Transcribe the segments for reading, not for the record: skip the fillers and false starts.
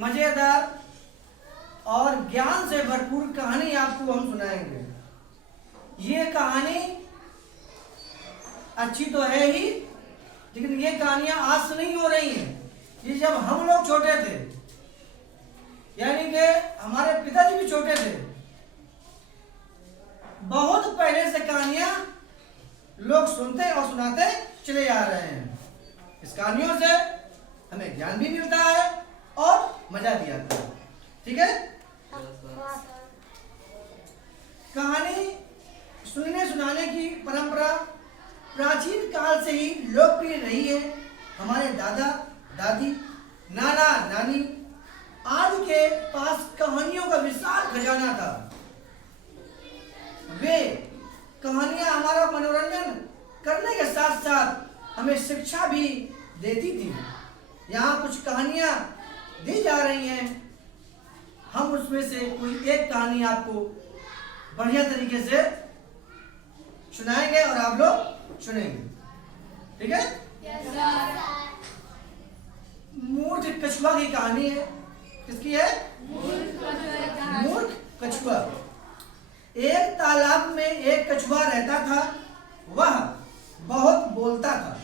मजेदार और ज्ञान से भरपूर कहानी आपको हम सुनाएंगे। ये कहानी अच्छी तो है ही, लेकिन ये कहानियां आज से नहीं हो रही हैं। ये जब हम लोग छोटे थे, यानी कि हमारे पिताजी भी छोटे थे, बहुत पहले से कहानियां लोग सुनते और सुनाते चले आ रहे हैं। इस कहानियों से हमें ज्ञान भी मिलता है और मजा भी आता है। ठीक है, कहानी सुनने सुनाने की परंपरा प्राचीन काल से ही लोकप्रिय रही है। हमारे दादा दादी, नाना नानी आदि के पास कहानियों का विशाल खजाना था। वे कहानियां हमारा मनोरंजन करने के साथ साथ हमें शिक्षा भी देती थी। यहाँ कुछ कहानियां दी जा रही हैं, हम उसमें से कोई एक कहानी आपको बढ़िया तरीके से सुनाएंगे और आप लोग सुनेंगे। ठीक है? मूर्ख कछुआ की कहानी है। किसकी है? मूर्ख कछुआ। एक तालाब में एक कछुआ रहता था। वह बहुत बोलता था।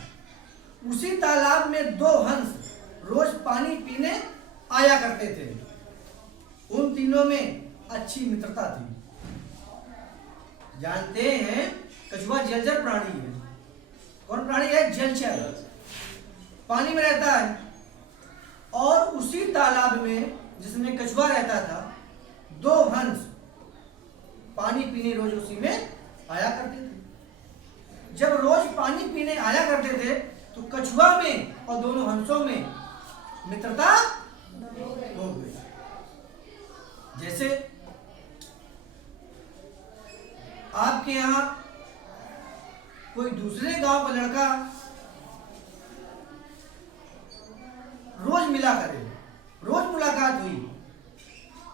उसी तालाब में दो हंस रोज पानी पीने आया करते थे। उन तीनों में अच्छी मित्रता थी। जानते हैं कछुआ जलचर प्राणी है। कौन प्राणी है? जलचर, पानी में रहता है। और उसी तालाब में जिसमें कछुआ रहता था, दो हंस पानी पीने रोज उसी में आया करते थे। जब रोज पानी पीने आया करते थे तो कछुआ में और दोनों हंसों में मित्रता हो गई। जैसे आपके यहाँ कोई दूसरे गांव का लड़का रोज मिला करे, रोज मुलाकात हुई,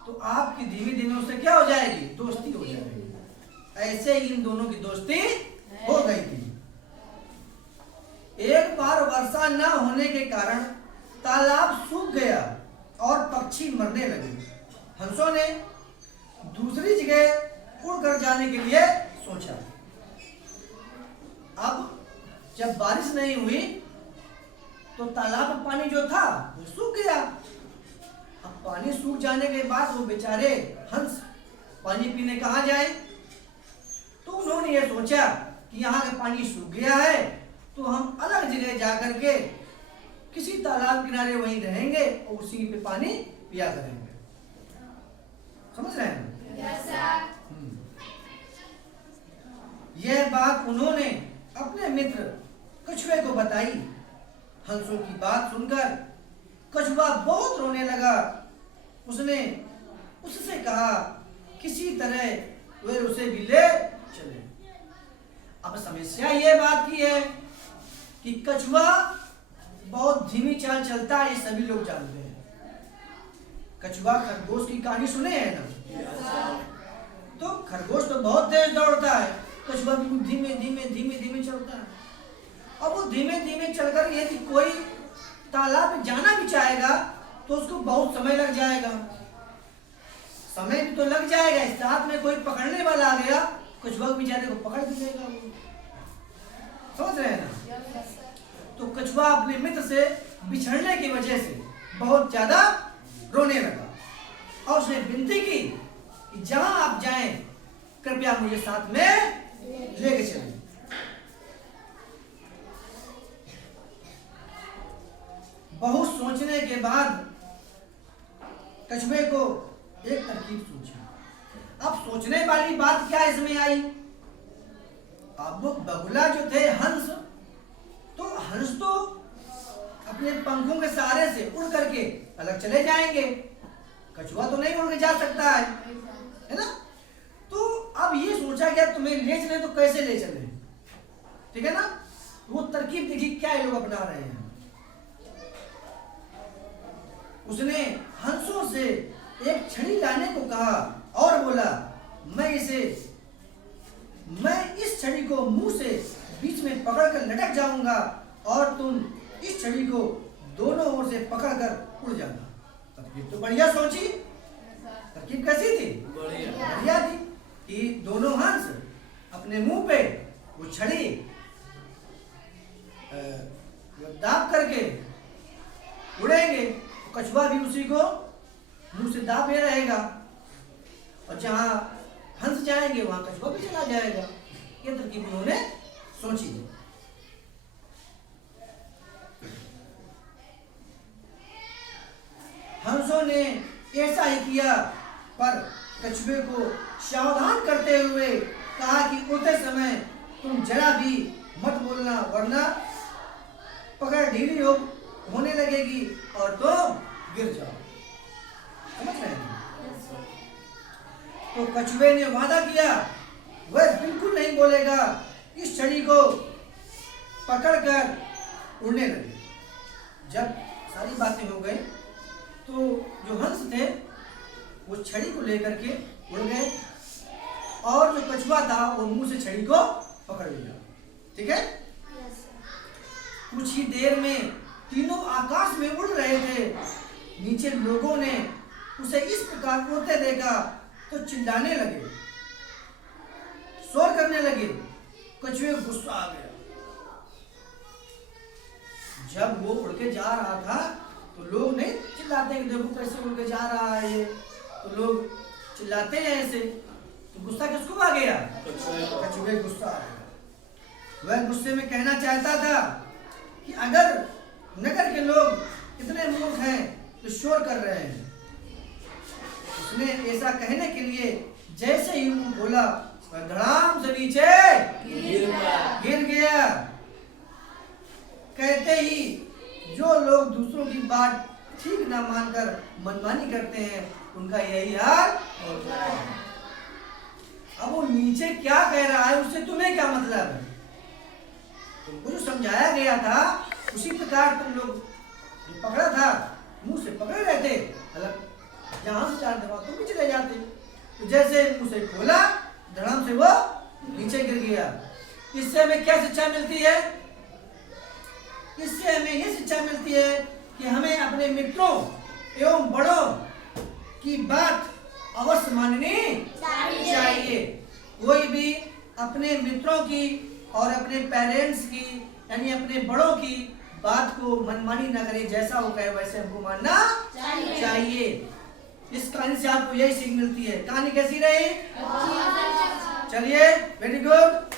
तो आपकी धीमे धीमे उससे क्या हो जाएगी? दोस्ती हो जाएगी। ऐसे ही इन दोनों की दोस्ती हो गई थी। एक बार वर्षा न होने के कारण तालाब सूख गया और पक्षी मरने लगे। हंसों ने दूसरी जगह उड़कर जाने के लिए सोचा। अब जब बारिश नहीं हुई तो तालाब में पानी जो था वो सूख गया। अब पानी सूख जाने के बाद वो बेचारे हंस पानी पीने कहाँ जाए? तो उन्होंने ये सोचा कि यहाँ का पानी सूख गया है तो हम अलग जगह जाकर के किसी तालाब किनारे वहीं रहेंगे और उसी पे पानी पिया करेंगे। समझ रहे हैं? Yes, sir. यह बात उन्होंने अपने मित्र कछुए को बताई। हंसों की बात सुनकर कछुआ बहुत रोने लगा। उसने उससे कहा किसी तरह वे उसे भी ले चले। अब समस्या ये बात की है कि कछुआ बहुत धीमी चाल चलता है, ये सभी लोग जानते हैं। कछुआ खरगोश की कहानी सुने हैं ना? तो खरगोश तो बहुत तेज दौड़ता है, कछुआ बिल्कुल धीमे धीमे धीमे धीमे चलता है। अब वो धीमे धीमे चलकर यदि कोई तालाब में जाना भी चाहेगा तो उसको बहुत समय लग जाएगा। समय भी तो लग जाएगा, साथ में कोई पकड़ने वाला आ गया, कछुआ बेचारे को पकड़ भी लेगा वो। समझ रहे हैं ना? तो कछुआ अपने मित्र से बिछड़ने की वजह से बहुत ज्यादा रोने लगा और उसने विनती की कि जहां आप जाएं कृपया मुझे साथ में लेके चलें। बहुत सोचने के बाद कछुए को एक तरकीब सूझी। अब सोचने वाली बात क्या इसमें आई? अब बगुला जो थे हंस, तो हंस तो अपने पंखों के सहारे से उड़ करके अलग चले जाएंगे। कछुआ तो नहीं उड़ के जा सकता है ना? तो अब ये सोचा गया तुम्हें ले चले तो कैसे ले चले? ठीक है ना? वो तरकीब देखिए क्या ये लोग अपना रहे हैं। उसने हंसों से एक छड़ी लाने को कहा और बोला मैं इस छड़ी को मुंह से बीच में पकड़कर लटक जाऊंगा और तुम इस छड़ी को दोनों ओर से पकड़कर उड़ जाना। तरकीब तो बढ़िया सोची। तरकीब कैसी थी? बढ़िया थी कि दोनों हंस अपने मुंह पे वो छड़ी दाब करके उड़ेंगे, कछुआ भी उसी को मुंह से दाबे रहेगा, और जहां हंस जाएंगे वहां कछुआ भी चला जाएगा। ये तरकीब उन्होंने सोची। हंसों ने ऐसा ही किया, पर कछुए को सावधान करते हुए कहा कि उड़ते समय तुम जरा भी मत बोलना, वरना पकड़ ढीली होने लगेगी और तुम गिर जाओ। समझ रहे हैं? तो कछुए ने वादा किया वह बिल्कुल नहीं बोलेगा। इस छड़ी को पकड़कर उड़ने लगे। जब सारी बातें हो गई तो जो हंस थे वो छड़ी को लेकर के उड़ गए, और जो कछुआ था वो मुंह से छड़ी को पकड़ लिया। ठीक है? कुछ ही देर में तीनों आकाश में उड़ रहे थे। नीचे लोगों ने उसे इस प्रकार उड़ते देखा तो चिल्लाने लगे, शोर करने लगे। कछुए को गुस्सा आ गया। जब वो उड़ के जा रहा था तो लोग नहीं चिल्लाते कि देखो कैसे उड़ के जा रहा है ये, तो लोग चिल्लाते हैं ऐसे, तो गुस्सा किसको आ गया? कछुए को गुस्सा आ गया। वह गुस्से में कहना चाहता था कि अगर नगर के लोग इतने मूर्ख हैं तो शोर कर रहे हैं। उसने ऐसा कहने के लिए जैसे ही मुंह खोला वह धड़ाम से नीचे गिर गया। कहते ही जो लोग दूसरों की बात ठीक ना मानकर मनमानी करते हैं उनका यही हाल होता है। अब वो नीचे क्या कह रहा है उससे तुम्हें क्या मतलब है? तुमको जो समझाया गया था उसी प्रकार तुम लोग जो पकड़ा था मुंह से पकड़े रहते, अलग जहां से चार दफा तुम भी चले जाते। तो जैसे मुंह से खोला धड़ाम से वो नीचे गिर गया। इससे हमें क्या शिक्षा मिलती है? इससे हमें ये शिक्षा मिलती है कि हमें अपने मित्रों एवं बड़ों की बात अवश्य माननी चाहिए। कोई भी अपने मित्रों की और अपने पेरेंट्स की यानी अपने बड़ों की बात को मनमानी न करे, जैसा वो कहे वैसे हमको मानना चाहिए। इस कहानी से आपको यही सीख मिलती है। कहानी कैसी रही? चलिए, वेरी गुड।